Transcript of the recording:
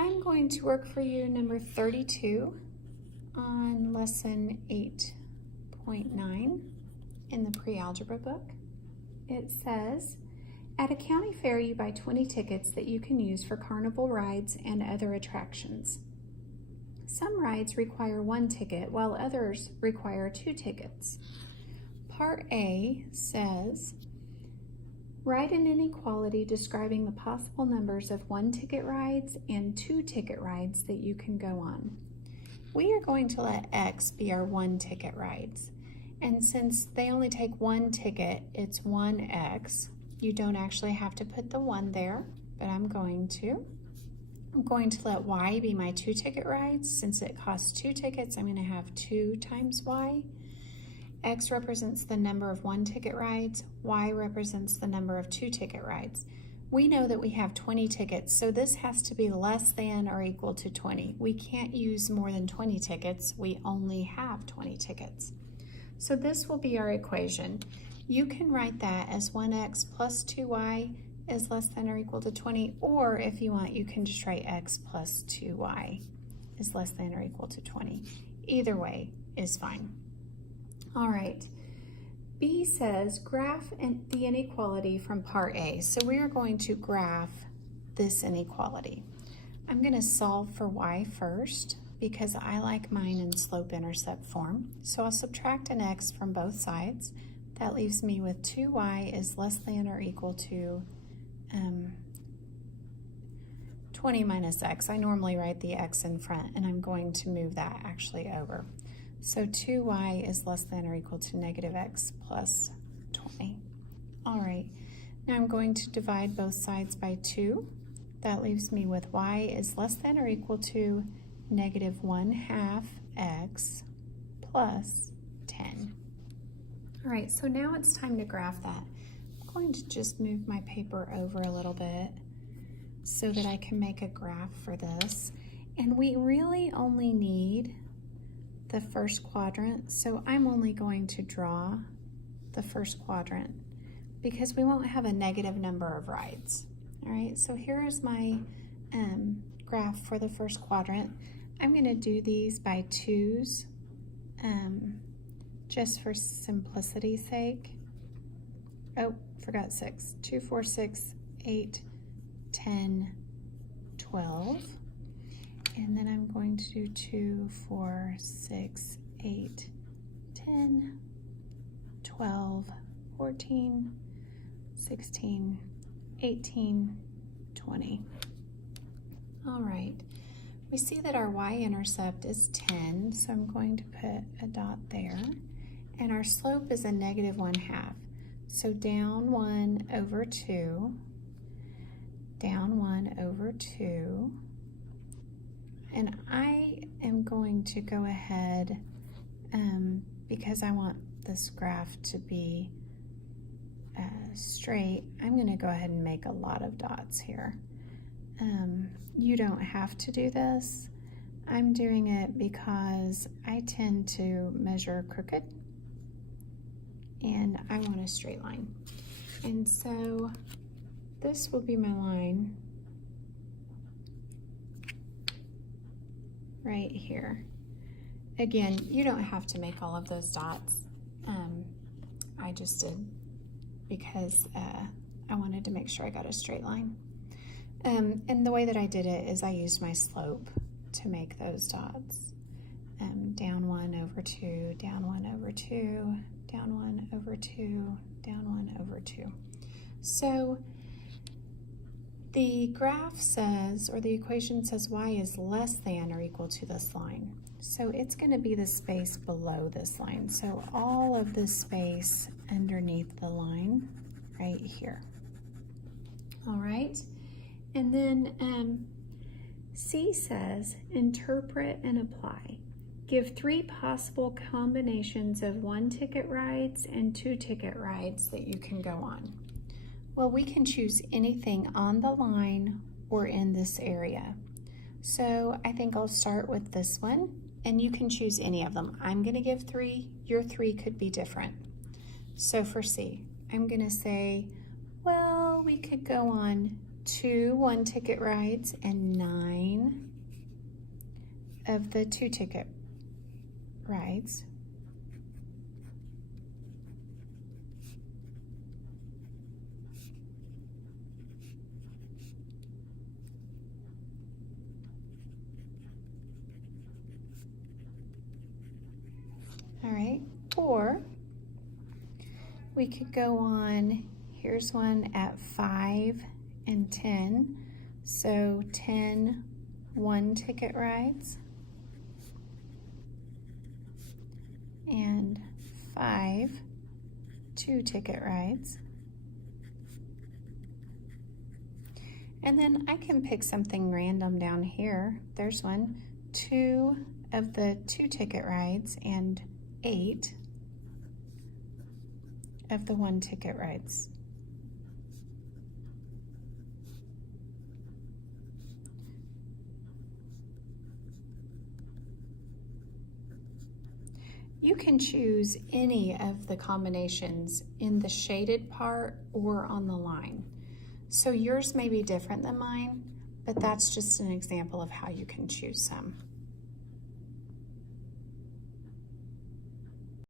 I'm going to work for you number 32 on lesson 8.9 in the pre-algebra book. It says, at a county fair you buy 20 tickets that you can use for carnival rides and other attractions. Some rides require 1 ticket while others require 2 tickets. Part A says, write an inequality describing the possible numbers of 1-ticket rides and 2-ticket rides that you can go on. We are going to let X be our 1-ticket rides. And since they only take 1 ticket, it's 1X. You don't actually have to put the 1 there, but I'm going to. I'm going to let Y be my 2-ticket rides. Since it costs 2 tickets, I'm going to have 2 times Y. X represents the number of 1-ticket rides. Y represents the number of 2-ticket rides. We know that we have 20 tickets, so this has to be less than or equal to 20. We can't use more than 20 tickets. We only have 20 tickets. So this will be our equation. You can write that as 1X plus 2Y is less than or equal to 20, or if you want, you can just write X plus 2Y is less than or equal to 20. Either way is fine. All right, B says graph the inequality from part A. So we are going to graph this inequality. I'm going to solve for Y first because I like mine in slope-intercept form. So I'll subtract an X from both sides. That leaves me with 2Y is less than or equal to 20 minus X. I normally write the X in front, and I'm going to move that actually over. So 2Y is less than or equal to negative X plus 20. All right, now I'm going to divide both sides by 2. That leaves me with Y is less than or equal to negative 1/2 X plus 10. All right, so now it's time to graph that. I'm going to just move my paper over a little bit so that I can make a graph for this. And we really only need the first quadrant, so I'm only going to draw the first quadrant because we won't have a negative number of rides. All right, so here is my graph for the first quadrant. I'm going to do these by 2s just for simplicity's sake. Oh, forgot 6. 2, 4, 6, 8, 10, 12. And then I'm going to do 2, 4, 6, 8, 10, 12, 14, 16, 18, 20. All right, we see that our y-intercept is 10, so I'm going to put a dot there. And our slope is a negative 1/2. So down 1 over 2, down 1 over 2. And I am going to go ahead, because I want this graph to be straight, I'm going to go ahead and make a lot of dots here. You don't have to do this. I'm doing it because I tend to measure crooked and I want a straight line. And so this will be my line right here. Again, you don't have to make all of those dots. I just did because I wanted to make sure I got a straight line. And the way that I did it is I used my slope to make those dots. Down 1 over 2, down 1 over 2, down 1 over 2, down 1 over 2. So the graph says, or the equation says y is less than or equal to this line. So it's going to be the space below this line. So all of this space underneath the line right here. All right. And then C says, interpret and apply. Give 3 possible combinations of 1-ticket rides and 2-ticket rides that you can go on. Well, we can choose anything on the line or in this area. So I think I'll start with this one, and you can choose any of them. I'm going to give 3. Your 3 could be different. So for C, I'm going to say, well, we could go on 2 1-ticket rides and 9 of the 2-ticket rides. All right, or we could go on, here's one at 5 and 10, so 10 1-ticket rides and 5 2-ticket rides. And then I can pick something random down here. There's one, 2 of the 2-ticket rides and 8 of the 1-ticket rides. You can choose any of the combinations in the shaded part or on the line. So yours may be different than mine, but that's just an example of how you can choose some.